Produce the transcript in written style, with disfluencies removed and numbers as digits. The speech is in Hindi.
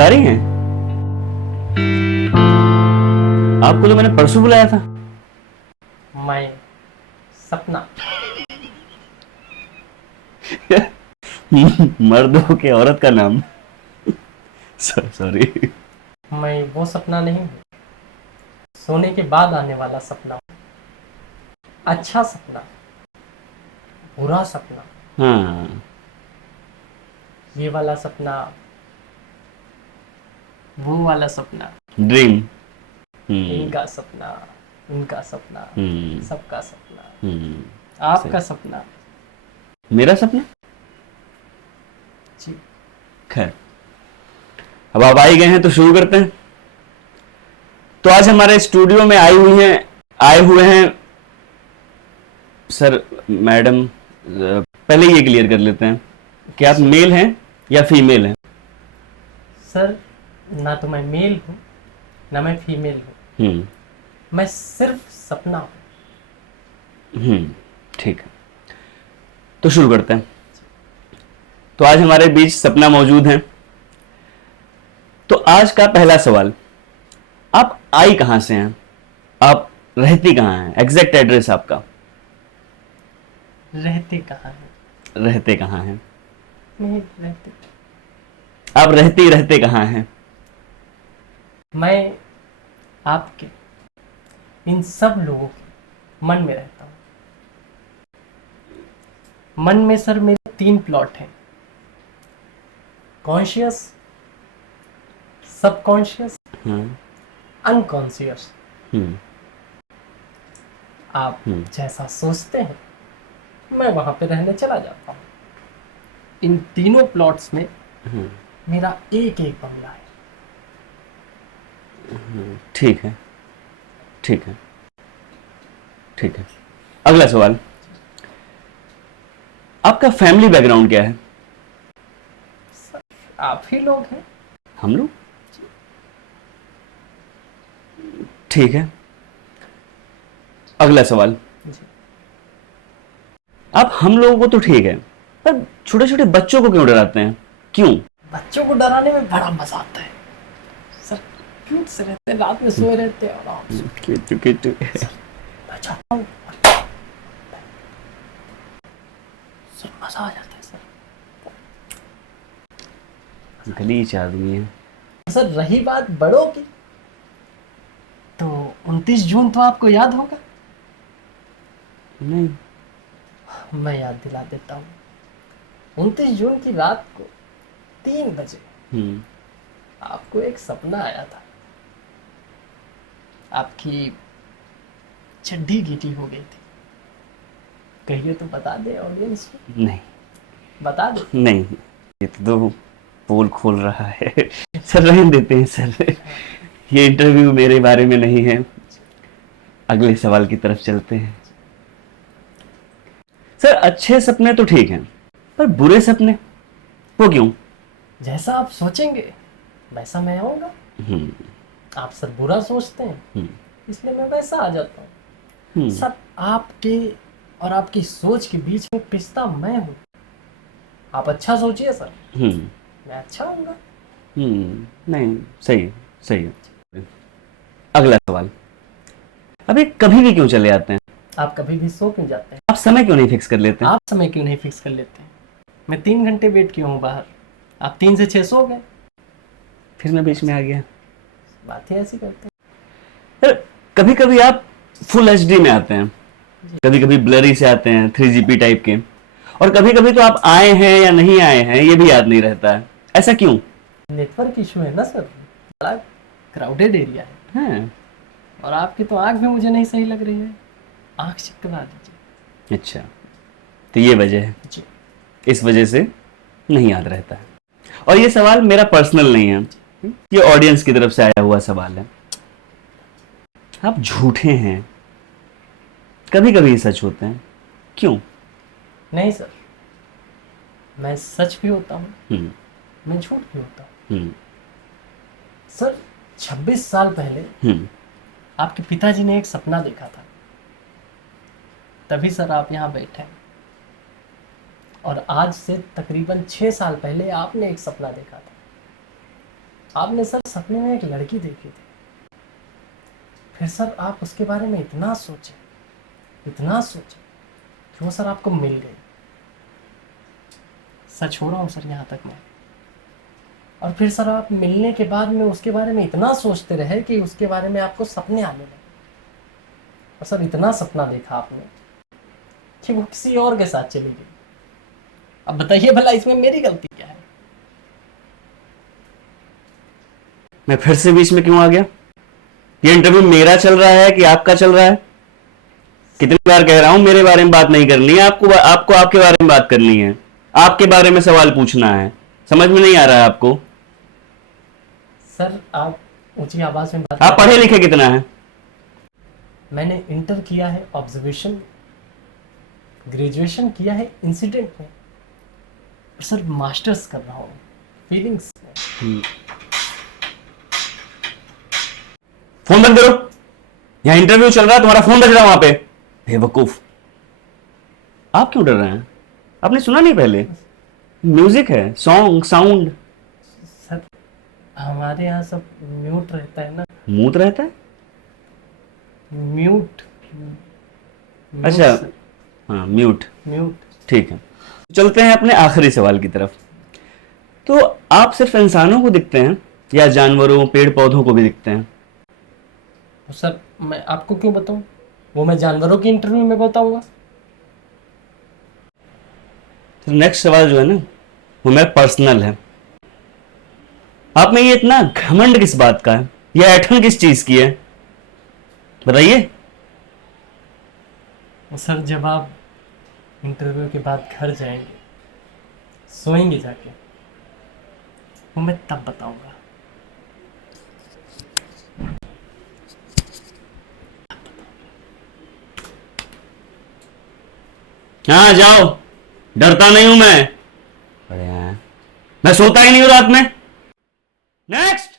शिकारी हैं? आपको तो मैंने परसों बुलाया था। मैं सपना। मर्द हो के औरत का नाम। सॉरी। मैं वो सपना नहीं हूँ, सोने के बाद आने वाला सपना हूँ। अच्छा सपना, बुरा सपना, हाँ। ये वाला सपना, वो वाला सपना, ड्रीम। इनका सपना, उनका सपना, हम्म। सबका सपना, हम्म। आपका सपना। मेरा सपना? जी। खैर, अब आप आ ही गए हैं तो शुरू करते हैं। तो आज हमारे स्टूडियो में आए हुए हैं सर, मैडम। पहले ये क्लियर कर लेते हैं कि आप मेल हैं या फीमेल हैं? सर, ना तो मैं मेल हूँ ना मैं फीमेल हूँ, मैं सिर्फ सपना हूँ। ठीक है, तो शुरू करते हैं। तो आज हमारे बीच सपना मौजूद हैं। तो आज का पहला सवाल, आप आई कहां से हैं? आप रहती कहां हैं? एग्जैक्ट एड्रेस आपका। रहते कहाँ हैं? रहते कहां हैं? नहीं रहते। आप रहते कहां हैं? मैं आपके इन सब लोगों के मन में रहता हूँ। मन में सर मेरे 3 प्लॉट हैं, कॉन्शियस, सबकॉन्शियस, अनकॉन्शियस। आप जैसा सोचते हैं मैं वहां पे रहने चला जाता हूँ। इन तीनों प्लॉट्स में मेरा एक एक बंगला है। ठीक है, ठीक है, ठीक है। अगला सवाल, आपका फैमिली बैकग्राउंड क्या है? सर, आप ही लोग हैं। हम लोग? ठीक है। अगला सवाल, आप हम लोगों को तो ठीक है, पर छोटे छोटे बच्चों को क्यों डराते हैं? क्यों? बच्चों को डराने में बड़ा मजा आता है सर, क्यूट से रहते हैं, रात में सोए रहते हैं आराम से। मैं चाहता हूँ सर, मजा आ जाता है सर। गलीच आदमी है। सर रही बात बड़ों की, तो 29 जून तो आपको याद होगा। नहीं। मैं याद दिला देता हूँ। 29 जून की रात को 3 बजे आपको एक सपना आया था। आपकी चड्डी गीली हो गई थी। कहिए तो बता दे ऑडियंस को। नहीं। बता दे। नहीं, ये तो पोल खोल रहा है। सर रहने देते हैं सर, ये इंटरव्यू मेरे बारे में नहीं है। अगले सवाल की तरफ चलते हैं। सर अच्छे सपने तो ठीक हैं, पर बुरे सपने वो क्यों? जैसा आप सोचेंगे वैसा मैं आऊंगा। आप सर बुरा सोचते हैं इसलिए मैं वैसा आ जाता हूँ। सर आपके और आपकी सोच के बीच में पिसता मैं हूँ। आप अच्छा सोचिए सर, मैं अच्छा होऊंगा। नहीं, सही सही है। अगला सवाल, अबे कभी भी क्यों चले आते हैं? आप कभी भी सो क्यों जाते हैं? आप समय क्यों नहीं फिक्स कर लेते हैं? आप समय क्यों नहीं फिक्स कर लेते हैं? मैं 3 घंटे वेट किया हूँ बाहर, आप 3 से 6 सो गए। फिर मैं बीच में आ गया। बात ही ऐसी करते हैं। सर कभी कभी आप फुल एचडी में आते हैं, कभी कभी ब्लरी से आते हैं 3GP टाइप के, और कभी कभी तो आप आए हैं या नहीं आए हैं ये भी याद नहीं रहता है। ऐसा क्यों? नेटवर्क इशू है ना सर, बड़ा क्राउडेड एरिया है। हाँ। और आपकी तो आंख भी मुझे नहीं सही लग रही है, आंख चेक करा दीजिए। अच्छा, तो ये वजह है जी। इस वजह से नहीं याद रहता है। और ये सवाल मेरा पर्सनल नहीं है, ये ऑडियंस की तरफ से आया हुआ सवाल है। आप झूठे हैं, कभी कभी सच होते हैं, क्यों? नहीं सर, मैं सच भी होता हूँ, मैं झूठ भी होता हूँ। सर 26 साल पहले आपके पिताजी ने एक सपना देखा था, तभी सर आप यहाँ बैठे हैं। और आज से तकरीबन 6 साल पहले आपने एक सपना देखा था, आपने सर सपने में एक लड़की देखी थी, फिर सर आप उसके बारे में इतना सोचे कि वो सर आपको मिल गई। सच हो रहा हूँ सर यहाँ तक मैं। और फिर सर आप मिलने के बाद में उसके बारे में इतना सोचते रहे कि उसके बारे में आपको सपने आने लगे। और सर इतना सपना देखा आपने कि वो किसी और के साथ चली गई। अब बताइए भला इसमें मेरी गलती क्या है? मैं फिर से बीच में क्यों आ गया? ये इंटरव्यू मेरा चल रहा है कि आपका चल रहा है? कितनी बार कह रहा हूं मेरे बारे में बात नहीं करनी है, आपको आपको आपके बारे में बात करनी है, आपके बारे में सवाल पूछना है। समझ में नहीं आ रहा है आपको? सर आप ऊंची आवाज में बात आप पढ़े लिखे कितना है? मैंने इंटर किया है ऑब्जर्वेशन, ग्रेजुएशन किया है इंसिडेंट में, और सर मास्टर्स कर रहा हूँ फीलिंग्स में। फोन बंद करो, यहां इंटरव्यू चल रहा है, तुम्हारा फोन बज रहा है वहां पे। बेवकूफ, आप क्यों डर रहे हैं? आपने सुना नहीं पहले? म्यूजिक है, सॉन्ग साउंड। सर हमारे यहाँ सब म्यूट रहता है ना। मूत रहता है? म्यूट। अच्छा, हाँ म्यूट, म्यूट। ठीक है। चलते हैं अपने आखिरी सवाल की तरफ। तो आप सिर्फ इंसानों को दिखते हैं या जानवरों पेड़ पौधों को भी दिखते हैं? तो सर मैं आपको क्यों बताऊं? वो मैं जानवरों की इंटरव्यू में बताऊंगा। तो नेक्स्ट सवाल जो है ना, वो मेरा पर्सनल है। आप में ये इतना घमंड किस बात का है? ये ऐठन किस चीज की है? बताइए। सर जब आप इंटरव्यू के बाद घर जाएंगे, सोएंगे जाके, वो मैं तब बताऊंगा। हाँ जाओ, डरता नहीं हूं मैं। बढ़िया है, मैं सोता ही नहीं हूं रात में। नेक्स्ट।